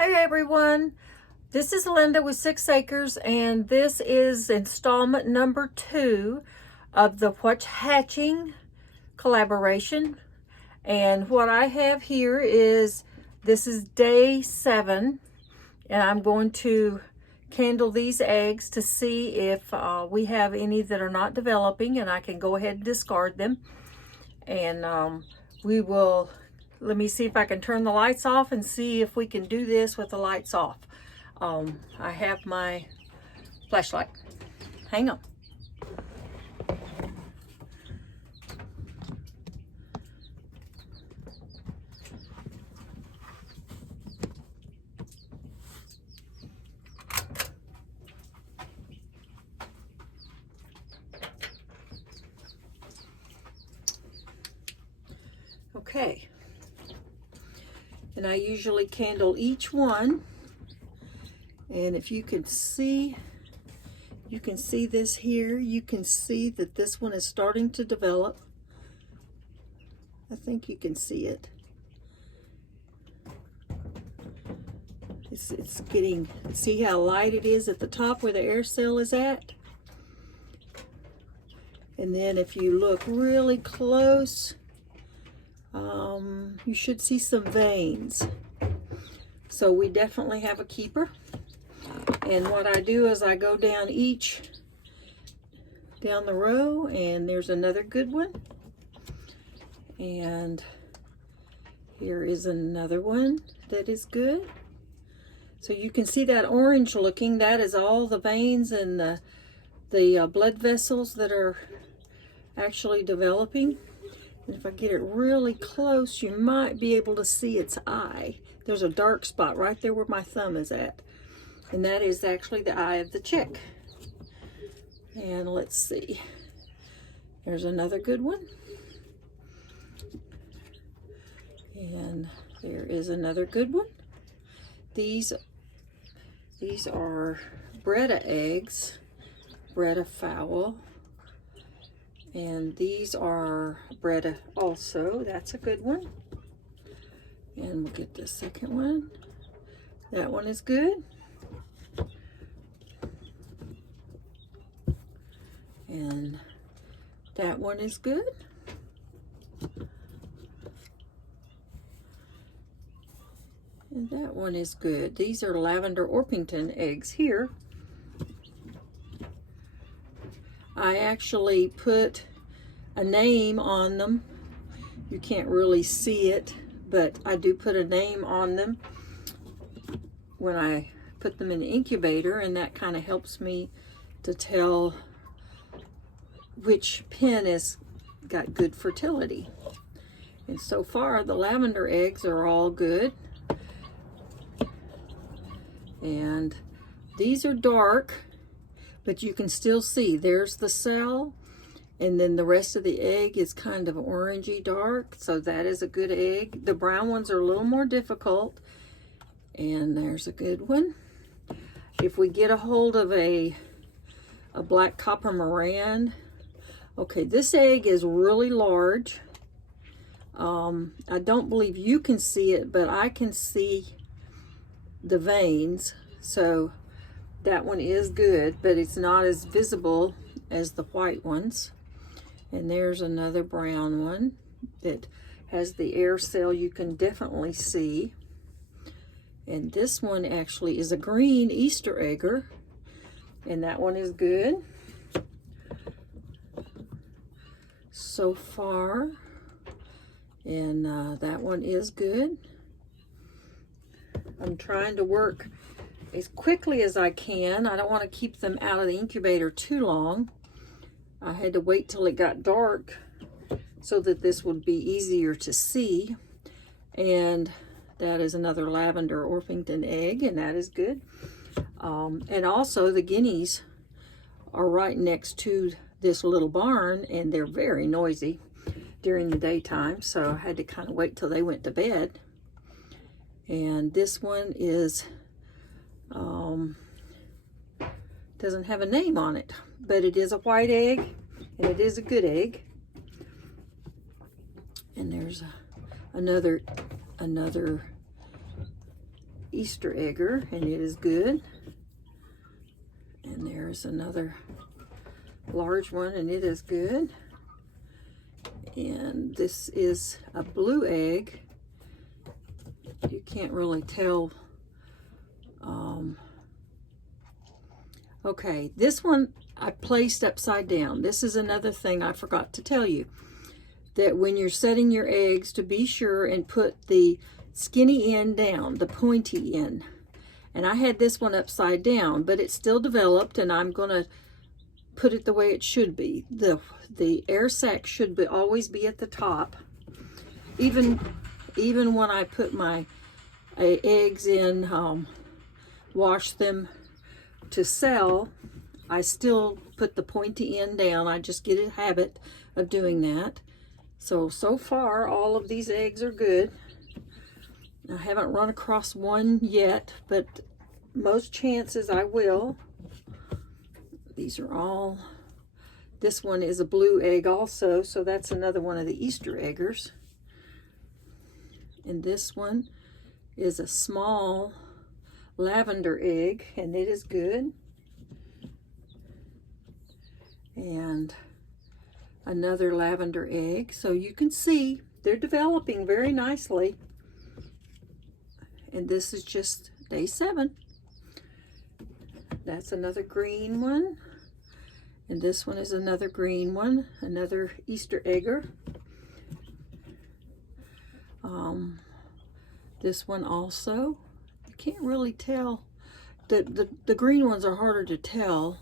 Hey everyone, this is Linda with 6 Acres, and this is installment number 2 of the What's Hatching collaboration. And what I have here is, this is day 7, and I'm going to candle these eggs to see if we have any that are not developing, and I can go ahead and discard them. And we will, let me see if I can turn the lights off and see if we can do this with the lights off. I have my flashlight. Hang on. Okay. And I usually candle each one, and if you can see this here, you can see that this one is starting to develop. I think you can see it. It's getting, see how light it is at the top where the air cell is at? And then if you look really close, you should see some veins. So we definitely have a keeper. And what I do is I go down the row, and there's another good one. And here is another one that is good. So you can see that orange looking, that is all the veins and the blood vessels that are actually developing. And if I get it really close, you might be able to see its eye. There's a dark spot right there where my thumb is at. And that is actually the eye of the chick. And let's see. There's another good one. And there is another good one. These are Bretta eggs, Bretta fowl. And these are Bretta also. That's a good one. And we'll get the second one. That one is good. And that one is good. And that one is good. These are lavender Orpington eggs here. I actually put a name on them. You can't really see it, but I do put a name on them when I put them in the incubator, and that kind of helps me to tell which pen has got good fertility. And so far the lavender eggs are all good. And these are dark, but you can still see there's the cell, and then the rest of the egg is kind of orangey dark, so that is a good egg. The brown ones are a little more difficult, and there's a good one. If we get a hold of a black copper Moran, okay, this egg is really large. I don't believe you can see it, but I can see the veins, so that one is good, but it's not as visible as the white ones. And there's another brown one that has the air cell you can definitely see. And this one actually is a green Easter egger, and that one is good so far. And that one is good. I'm trying to work as quickly as I can. I don't want to keep them out of the incubator too long. I had to wait till it got dark so that this would be easier to see. And that is another lavender Orpington egg, and that is good. And also the guineas are right next to this little barn, and they're very noisy during the daytime, so I had to kind of wait till they went to bed. And this one is doesn't have a name on it, but it is a white egg, and it is a good egg. And there's another Easter egger, and it is good. And there's another large one, and it is good. And this is a blue egg. You can't really tell. Okay, this one I placed upside down. This is another thing I forgot to tell you, that when you're setting your eggs, to be sure and put the skinny end down, the pointy end. And I had this one upside down, but it's still developed, and I'm going to put it the way it should be. The air sac should always be at the top. Even when I put my eggs in, wash them to sell, I still put the pointy end down. I just get a habit of doing that. So far, all of these eggs are good. I haven't run across one yet, but most chances I will. These are all, this one is a blue egg also, so that's another one of the Easter eggers. And this one is a small lavender egg, and it is good. And another lavender egg. So you can see they're developing very nicely. And this is just day 7. That's another green one. And this one is another green one, another Easter egger. This one also. You can't really tell. The green ones are harder to tell,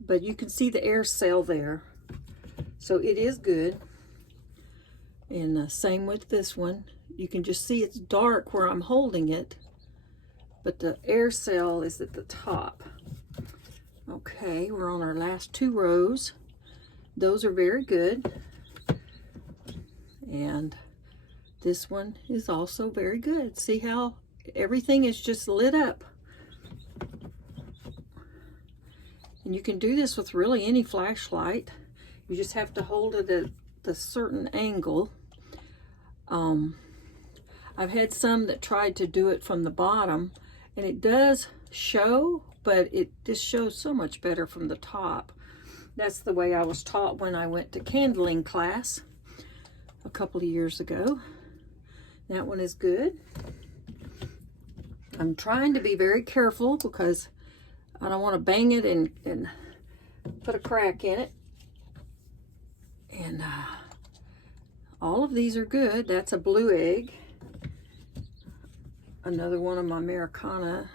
but you can see the air cell there. So it is good. And same with this one. You can just see it's dark where I'm holding it, but the air cell is at the top. Okay, we're on our last 2 rows. Those are very good. And this one is also very good. See how everything is just lit up. And you can do this with really any flashlight. You just have to hold it at a certain angle. I've had some that tried to do it from the bottom, and it does show, but it just shows so much better from the top. That's the way I was taught when I went to candling class a couple of years ago. That one is good. I'm trying to be very careful because I don't want to bang it and put a crack in it. And all of these are good. That's a blue egg. Another one of my Americana.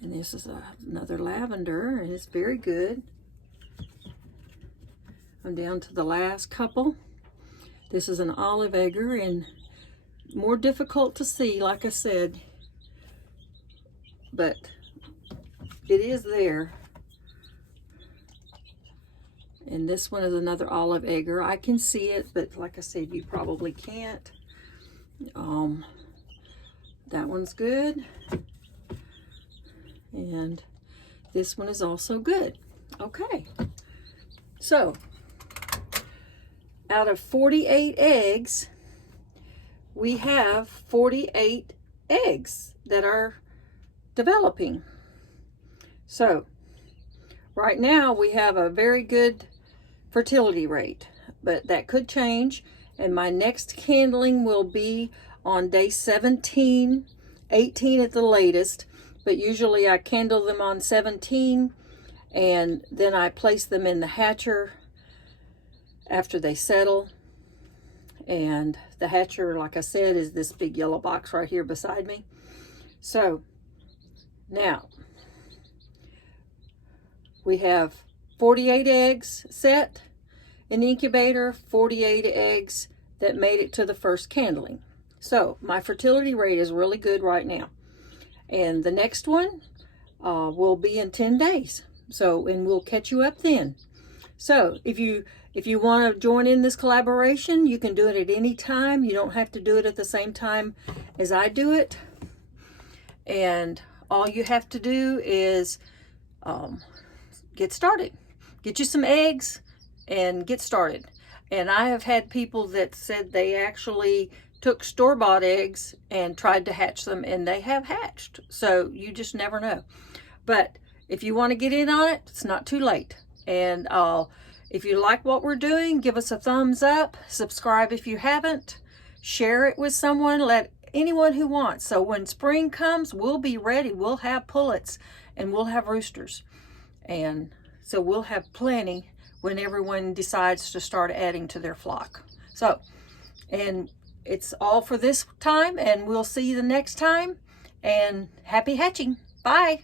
And this is another lavender, and it's very good. I'm down to the last couple. This is an olive egger, and more difficult to see, like I said, but it is there. And this one is another olive egger. I can see it, but like I said, you probably can't. That one's good. And this one is also good. Okay. So, out of 48 eggs, we have 48 eggs that are developing. So, right now we have a very good fertility rate, but that could change. And my next candling will be on day 17, 18 at the latest. But usually I candle them on 17, and then I place them in the hatcher after they settle. And the hatcher, like I said, is this big yellow box right here beside me. So now we have 48 eggs set in the incubator, 48 eggs that made it to the first candling. So my fertility rate is really good right now. And the next one will be in 10 days. So, and we'll catch you up then. So if you want to join in this collaboration, you can do it at any time. You don't have to do it at the same time as I do it. And all you have to do is get started. Get you some eggs and get started. And I have had people that said they actually took store-bought eggs and tried to hatch them, and they have hatched. So you just never know. But if you want to get in on it, it's not too late. And if you like what we're doing, give us a thumbs up, subscribe if you haven't, share it with someone, let anyone who wants. So when spring comes, we'll be ready. We'll have pullets and we'll have roosters. And so we'll have plenty when everyone decides to start adding to their flock. So, and it's all for this time, and we'll see you the next time. And happy hatching. Bye.